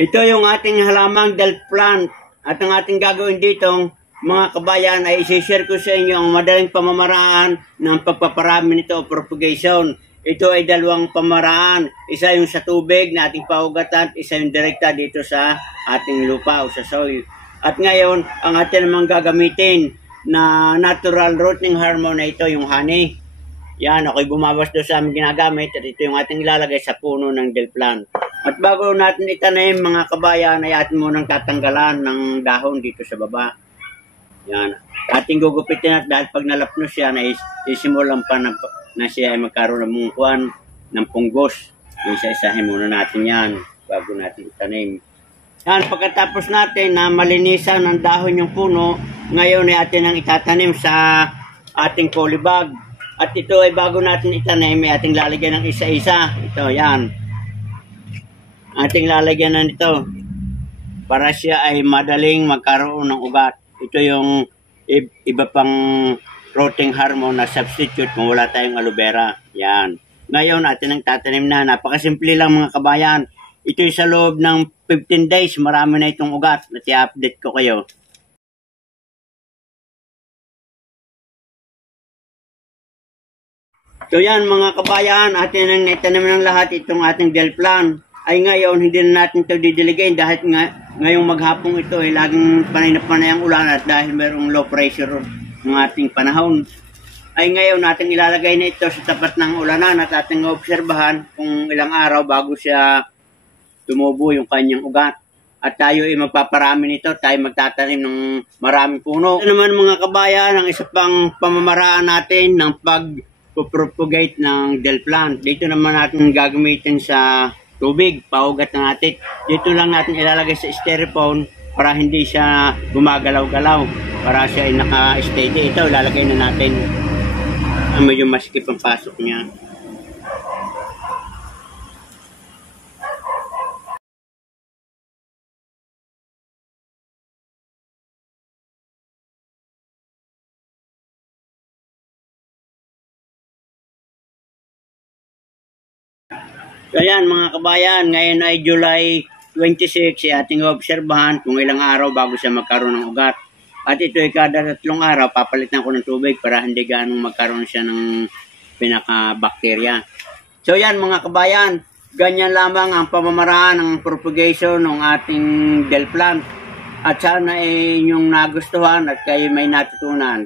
Ito yung ating halamang delf plant at ang ating gagawin dito mga kabayan ay isi-share ko sa inyo ang madaling pamamaraan ng pagpaparami nito o propagation. Ito ay dalawang pamaraan. Isa yung sa tubig na ating paugatan, isa yung direkta dito sa ating lupa o sa soil. At ngayon, ang ating namang gagamitin na natural rooting hormone na ito, yung honey. Yan, ako'y bumawas doon sa aming ginagamit at ito yung ating ilalagay sa puno ng delf plant. At bago natin itanim mga kabayan ay atin munang tatanggalan ng dahon dito sa baba. Yan. Ating gugupitin at dahil pag nalapnos siya na isimulan pa na siya ay magkaroon ng mungkuan ng punggos. Isa-isahin muna natin yan bago natin itanim. Yan, pagkatapos natin na malinisan ng dahon yung puno, ngayon ay atin ang itatanim sa ating polybag. At ito ay bago natin itanim, ay ating lalagyan ng isa-isa. Ito, yan. Ating lalagyan na nito para siya ay madaling magkaroon ng ugat. Ito yung iba pang rooting hormone na substitute kung wala tayong aloe vera. Yan. Ngayon, atin ang tatanim na. Napakasimple lang mga kabayan. Ito sa loob ng 15 days, marami na itong ugat. At i-update ko kayo. So yan mga kabayan, atin ang naitanim ng lahat itong ating delf plant. Ay ngayon, hindi na natin ito didiligayin dahil ngayong maghapong ito ay laging panay na panay ang ulan at dahil mayroong low pressure ng ating panahon. Ay ngayon natin ilalagay na ito sa tapat ng ulanan at ating obserbahan kung ilang araw bago siya tumubo yung kanyang ugat. At tayo ay magpaparami nito, tayo magtatanim ng maraming puno. Ito naman mga kabayan, ang isa pang pamamaraan natin ng pag-propagate ng delf plant. Dito naman natin gagamitin sa tubig, paugat na natin. Dito lang natin ilalagay sa styrofoam para hindi siya gumagalaw-galaw. Para siya ay naka-steady. Ito, ilalagay na natin. Medyo masikip ang pasok niya. So yan mga kabayan, ngayon ay July 26, ating obserbahan kung ilang araw bago siya magkaroon ng ugat. At ito ay kada 3 araw, papalitan ko ng tubig para hindi ganong magkaroon siya ng pinaka-bacteria. So yan mga kabayan, ganyan lamang ang pamamaraan ng propagation ng ating delf plant. At sana ay inyong nagustuhan at kayo may natutunan.